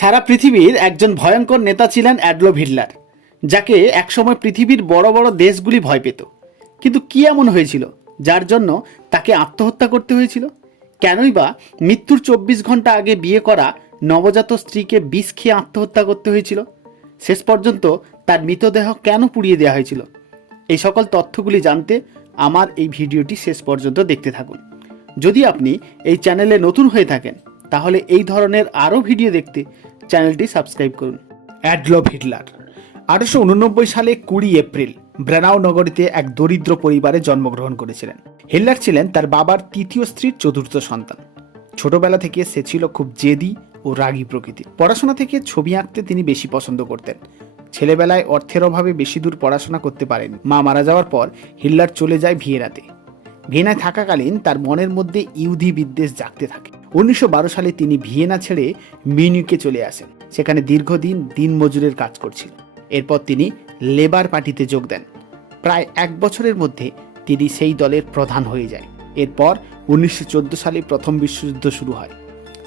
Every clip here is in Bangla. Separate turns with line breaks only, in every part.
সারা পৃথিবীর একজন ভয়ঙ্কর নেতা ছিলেন অ্যাডলফ হিটলার, যাকে একসময় পৃথিবীর বড় বড় দেশগুলি ভয় পেত। কিন্তু কি এমন হয়েছিল, যার জন্য তাকে আত্মহত্যা করতে হয়েছিল? কেনই বা মৃত্যুর চব্বিশ ঘণ্টা আগে বিয়ে করা নবজাত স্ত্রীকে বিষ খেয়ে আত্মহত্যা করতে হয়েছিল? শেষ পর্যন্ত তার মৃতদেহ কেন পুড়িয়ে দেওয়া হয়েছিল? এই সকল তথ্যগুলি জানতে আমার এই ভিডিওটি শেষ পর্যন্ত দেখতে থাকুন। যদি আপনি এই চ্যানেলে নতুন হয়ে থাকেন, তাহলে এই ধরনের আরও ভিডিও দেখতে চ্যানেলটি সাবস্ক্রাইব করুন। Adolf Hitler. আঠারোশো উননব্বই সালে কুড়ি এপ্রিল, ব্রেনাও নগরীতে এক দরিদ্র পরিবারে জন্মগ্রহণ করেছিলেন। হিটলার ছিলেন তার বাবার তৃতীয় স্ত্রীর চতুর্থ সন্তান। ছোটবেলা থেকে সে ছিল খুব জেদি ও রাগী প্রকৃতির। পড়াশোনা থেকে ছবি আঁকতে তিনি বেশি পছন্দ করতেন। ছেলেবেলায় অর্থের অভাবে বেশি দূর পড়াশোনা করতে পারেন মা মারা যাওয়ার পর হিটলার চলে যায় ভিয়েনাতে। ভিয়েনায় থাকাকালীন তার মনের মধ্যে ইহুদি বিদ্বেষ জাগতে থাকে। উনিশশো বারো সালে তিনি ভিয়েনা ছেড়ে মিউনিকে চলে আসেন, সেখানে দীর্ঘদিন দিনমজুরের কাজ করছিলেন। এরপর তিনি লেবার পার্টিতে যোগ দেন। প্রায় এক বছরের মধ্যে তিনি সেই দলের প্রধান হয়ে যায়। এরপর উনিশশো চোদ্দ সালে প্রথম বিশ্বযুদ্ধ শুরু হয়।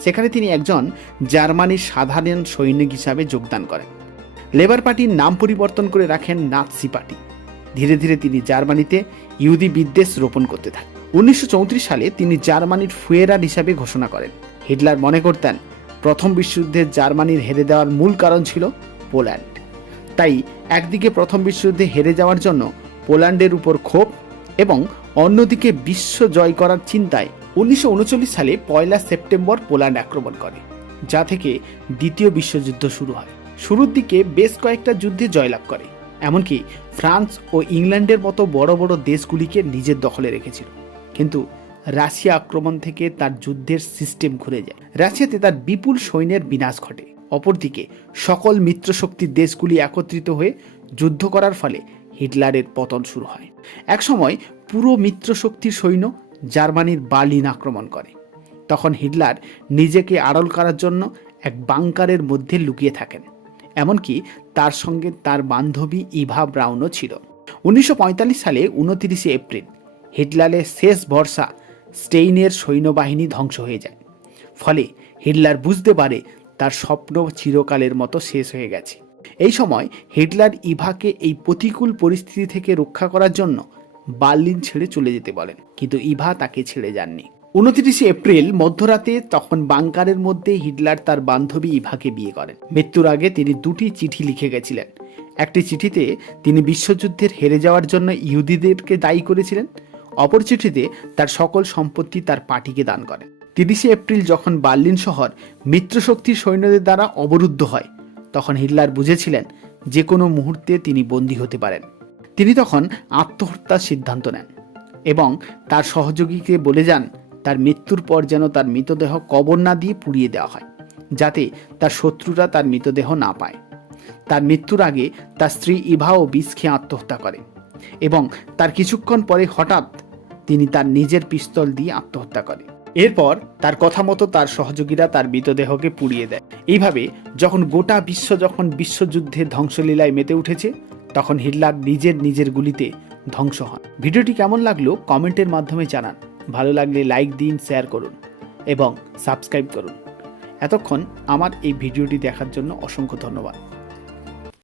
সেখানে তিনি একজন জার্মানির সাধারণ সৈনিক হিসাবে যোগদান করেন। লেবার পার্টির নাম পরিবর্তন করে রাখেন নাৎসি পার্টি। ধীরে ধীরে তিনি জার্মানিতে ইহুদি বিদ্বেষ রোপণ করতে থাকেন। উনিশশো চৌত্রিশ সালে তিনি জার্মানির ফুয়েরার হিসাবে ঘোষণা করেন। হিটলার মনে করতেন, প্রথম বিশ্বযুদ্ধে জার্মানির হেরে দেওয়ার মূল কারণ ছিল পোল্যান্ড। তাই একদিকে প্রথম বিশ্বযুদ্ধে হেরে যাওয়ার জন্য পোল্যান্ডের উপর ক্ষোভ এবং অন্যদিকে বিশ্ব জয় করার চিন্তায় উনিশশো উনচল্লিশ সালে পয়লা সেপ্টেম্বর পোল্যান্ড আক্রমণ করে, যা থেকে দ্বিতীয় বিশ্বযুদ্ধ শুরু হয়। শুরুর দিকে বেশ কয়েকটা যুদ্ধে জয়লাভ করে, এমনকি ফ্রান্স ও ইংল্যান্ডের মতো বড় বড় দেশগুলিকে নিজের দখলে রেখেছিল। কিন্তু রাশিয়া আক্রমণ থেকে তার যুদ্ধের সিস্টেম ঘুরে যায়। রাশিয়াতে তার বিপুল সৈন্যের বিনাশ ঘটে। অপরদিকে, সকল মিত্রশক্তির দেশগুলি একত্রিত হয়ে যুদ্ধ করার ফলে হিটলারের পতন শুরু হয়। একসময় পুরো মিত্রশক্তির সৈন্য জার্মানির বার্লিন আক্রমণ করে। তখন হিটলার নিজেকে আড়ল করার জন্য এক বাংকারের মধ্যে লুকিয়ে থাকেন। এমনকি তার সঙ্গে তার বান্ধবী ইভা ব্রাউনও ছিল। উনিশশো পঁয়তাল্লিশ সালে উনতিরিশে এপ্রিল হিটলারের শেষ ভরসা স্টেইনের সৈন্যবাহিনী ধ্বংস হয়ে যায়। ফলে হিটলার বুঝতে পারে তার স্বপ্ন চিরকালের মতো শেষ হয়ে গেছে। এই সময় হিটলার ইভাকে এই প্রতিকূল পরিস্থিতি থেকে রক্ষা করার জন্য বার্লিন ছেড়ে চলে যেতে বলেন, কিন্তু ইভা তাকে ছেড়ে যাননি। উনত্রিশে এপ্রিল মধ্যরাতে তখন বাংকারের মধ্যে হিটলার তার বান্ধবী ইভাকে বিয়ে করেন। মৃত্যুর আগে তিনি দুটি চিঠি লিখে গেছিলেন। একটি চিঠিতে তিনি বিশ্বযুদ্ধের হেরে যাওয়ার জন্য ইহুদিদেরকে দায়ী করেছিলেন অপর চিঠিতে তার সকল সম্পত্তি তার পার্টিকে দান করেন তিরিশে এপ্রিল যখন বার্লিন শহর মিত্রশক্তির সৈন্যদের দ্বারা অবরুদ্ধ হয়, তখন হিটলার বুঝেছিলেন যে কোনো মুহূর্তে তিনি বন্দী হতে পারেন। তিনি তখন আত্মহত্যার সিদ্ধান্ত নেন এবং তার সহযোগীকে বলে যান, তার মৃত্যুর পর যেন তার মৃতদেহ কবর না দিয়ে পুড়িয়ে দেওয়া হয়, যাতে তার শত্রুরা তার মৃতদেহ না পায়। তার মৃত্যুর আগে তার স্ত্রী ইভাও বিষ খেয়ে আত্মহত্যা করে এবং তার কিছুক্ষণ পরে হঠাৎ তিনি তার নিজের পিস্তল দিয়ে আত্মহত্যা করে। এরপর তার কথা মতো তার সহযোগীরা তার মৃতদেহকে পুড়িয়ে দেয়। এইভাবে যখন গোটা বিশ্ব যখন বিশ্বযুদ্ধের ধ্বংসলীলায় মেতে উঠেছে, তখন হিটলার নিজের নিজের গুলিতে ধ্বংস হন। ভিডিওটি কেমন লাগল কমেন্টের মাধ্যমে জানান। ভালো লাগলে লাইক দিন, শেয়ার করুন এবং সাবস্ক্রাইব করুন। এতক্ষণ আমার এই ভিডিওটি দেখার জন্য অসংখ্য ধন্যবাদ।